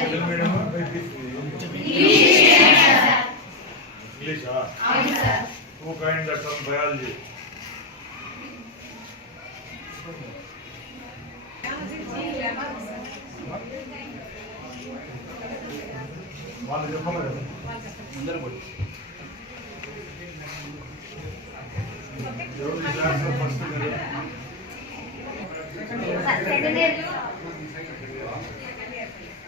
Telugu మీడియమా BiPC ఇంగ్లీషా two kind of biology వాళ్ళు చెప్పాలి కదా ముందర కొట్టు ఎవరు ఈ క్లాస్లో ఫస్ట్ కదా ఆర్ట్స్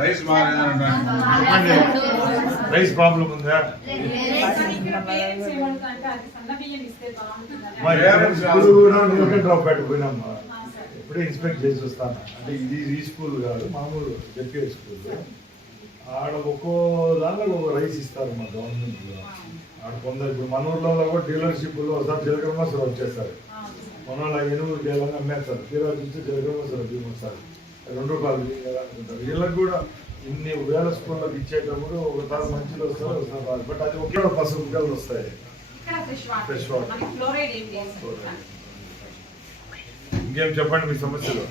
rice rice problem ఉందా? మా పేరెంట్స్ డ్రాప్ పెట్టిపోయినమ్మా ఇప్పుడే ఇన్స్పెక్ట్ చేసి వస్తాను. అంటే ఇది ఈ స్కూల్ కాదు మామూలు జెపిఏ స్కూల్. ఆడ ఒక్కో దానిలో ఒక రైస్ ఇస్తారు మా గవర్నమెంట్లో ఆడ కొందరు ఇప్పుడు మన ఊర్లో కూడా డీలర్షిప్లో ఒకసారి జలగ్రమేశ్వరం వచ్చేస్తారు. మన వాళ్ళ ఎనుగురు కేవలంగా అమ్మేస్తారు. తీరా చూస్తే జలగ్రమేశ్వరం భీమొస్తారు రెండు రూపాయలు అనుకుంటారు వీళ్ళకి కూడా ఇన్ని వేల స్కూళ్ళకి ఇచ్చేటప్పుడు ఒకసారి మంచిలో వస్తారు ఒకసారి బట్ అది ఒకే పసుపు పిల్లలు వస్తాయి. ఏం లేదు. ఇంకేం చెప్పండి మీ సమస్యలు?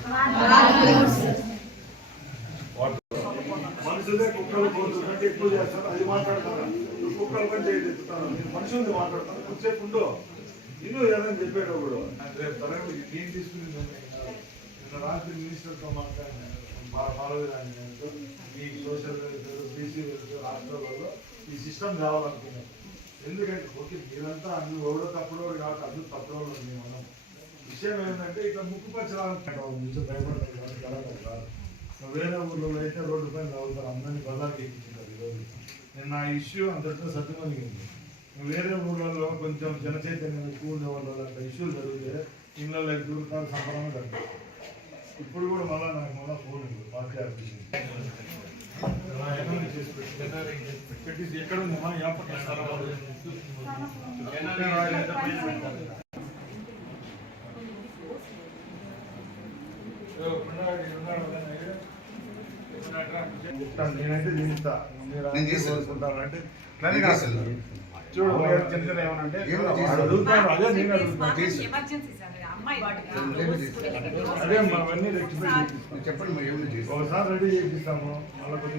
మనుషులే కుక్కలు కంటే ఎక్కువ చేస్తారు. అది మాట్లాడతారు? నువ్వు కుక్కల కంటే ఇది ఎత్తుతాను నేను మనుషులది మాట్లాడతాను. కొంచెంసేపు ఉండు. ఇల్లు ఏదని చెప్పేటప్పుడు రేపు తరగతి నేను తీసుకుని నిన్న రాత్రి మినిస్టర్తో మాట్లాడిన. మాలవేదాన్ని ఈ సోషల్ వెల్ఫేర్ బీసీ వెల్ఫేర్ హాస్టల్లో ఈ సిస్టమ్ కావాలనుకున్నాం. ఎందుకంటే ఓకే మీరంతా అన్ని ఓడో తప్పుడు కాబట్టి అందరూ తప్పుడు ఉంది మనం విషయం ఏంటంటే ఇట్లా ముక్కు పచ్చలాగా నుంచి భయపడతారు. కాదు వేరే ఊర్లో అయితే రోడ్డు పైన అవుతారు అందరినీ బల్లాకి ఎక్కించారు ఈరోజు. నేను నా ఇష్యూ అంతటితో సత్యమలిగింది వేరే ఊర్లలో కొంచెం జన చైతన్యం ఎక్కువ ఉండే వాళ్ళు అట్లా ఇష్యూలు జరిగితే ఇళ్ళకి దూరకాలు సంబరంగా జరుగుతాయి. ఇప్పుడు కూడా మళ్ళీ నాకు మళ్ళీ ఫోన్ ఉంది. పార్టీ ఆఫీస్ ఎక్కడ ఉంది మా యాపట్ల నేనైతే దీనిస్తా మీరు. చూడు చిన్న చిన్న అంటే అడుగుతాడు అదే నేను అడుగుతాను రెక్టిఫై చెప్పండి ఒకసారి రెడీ చేపిస్తాము. మళ్ళీ